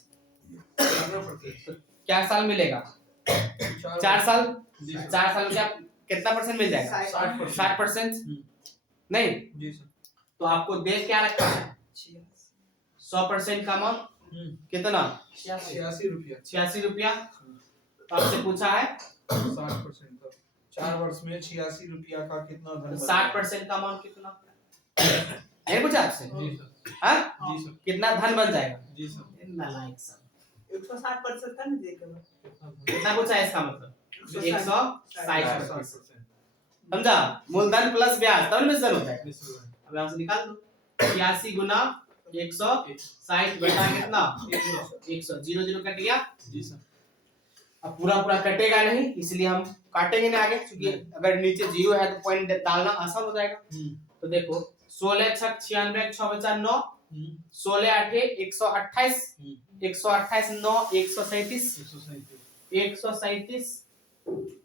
15%। क्या साल मिलेगा? 4 साल। 4 साल में क्या कितना परसेंट मिल जाएगा? 60%। नहीं जी सर। तो आपको देख क्या रखा है? 100% का मान कितना? 86 रुपया। 86 रुपया। तो आपसे पूछा है 60% का। 4 वर्ष में 86 रुपया का कितना धन? 60% का मान कितना? नहीं पूछा आपसे? जी सर। हाँ जी सर। कितना धन बन जाएगा? जी सर। नालायक सब। 160% का नहीं देगा। कितना पूछा है इसका मतलब? 160%। 60%। समझा? मूलधन प्लस ब्याज तब मिश्रण होता है। जी सर। अब यहाँ से निकाल दो। 86 गुना 160 बटा कितना 100 0 0 कट गया। जी सर। अब पूरा पूरा कटेगा नहीं, इसलिए हम काटेंगे ना आगे, क्योंकि अगर नीचे 0 है तो पॉइंट डालना आसान हो जाएगा। तो देखो 16 छक 96 6 बचा 9, 16 8 128, 128 9 137, 137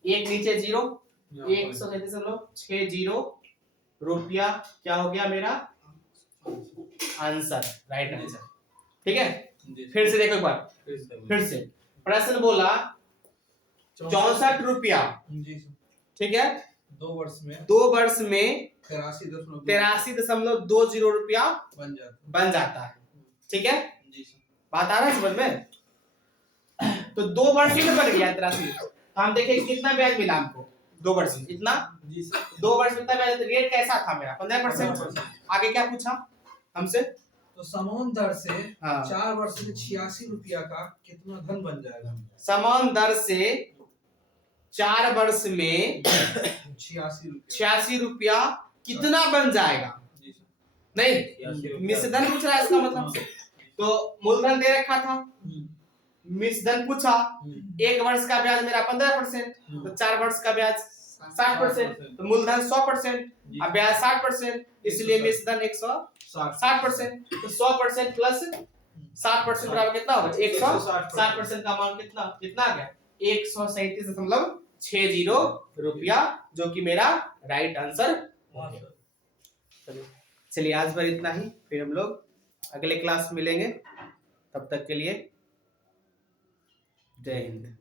एक नीचे 0, 137 हम लोग 60 रुपया क्या हो गया मेरा आंसर, राइट आंसर। ठीक है, फिर से देखो एक बार, फिर से प्रश्न बोला 64 रुपया, जी सर। ठीक है, 2 वर्ष में 2 वर्ष में 83.20 83.20 रुपया बन जाता है। ठीक है, जी सर। बात आ रहा है समझ में? तो 2 वर्ष में बन गया 83। हम देखें कितना ब्याज मिला हमको 2 वर्ष में, इतना जी सर। 2 वर्ष में इतना ब्याज, रेट कैसा था मेरा 15%। आगे क्या पूछा हमसे? तो समान दर से हाँ। 4 वर्ष में 86 रुपया का कितना धन बन जाएगा? समान दर से 4 वर्ष में 86 रुपया कितना बन जाएगा? जी सर। नहीं, मिश्रधन पूछ रहा है इसका मतलब। तो मूलधन दे रखा था, मिश्रधन पूछा, 1 वर्ष का ब्याज मेरा 15%, तो 4 वर्ष का ब्याज 60%, तो मूलधन 100%, अब ब्याज 60%, इसलिए मिश्रधन 160%। तो 100% प्लस 60% बराबर कितना होगा? 160% का अमाउंट कितना आ गया? 137.60 रुपया, जो कि मेरा राइट आंसर। चलिए आज पर इतना ही, फिर हम लोग अगले क्लास मिलेंगे, तब तक के लिए जय हिंद।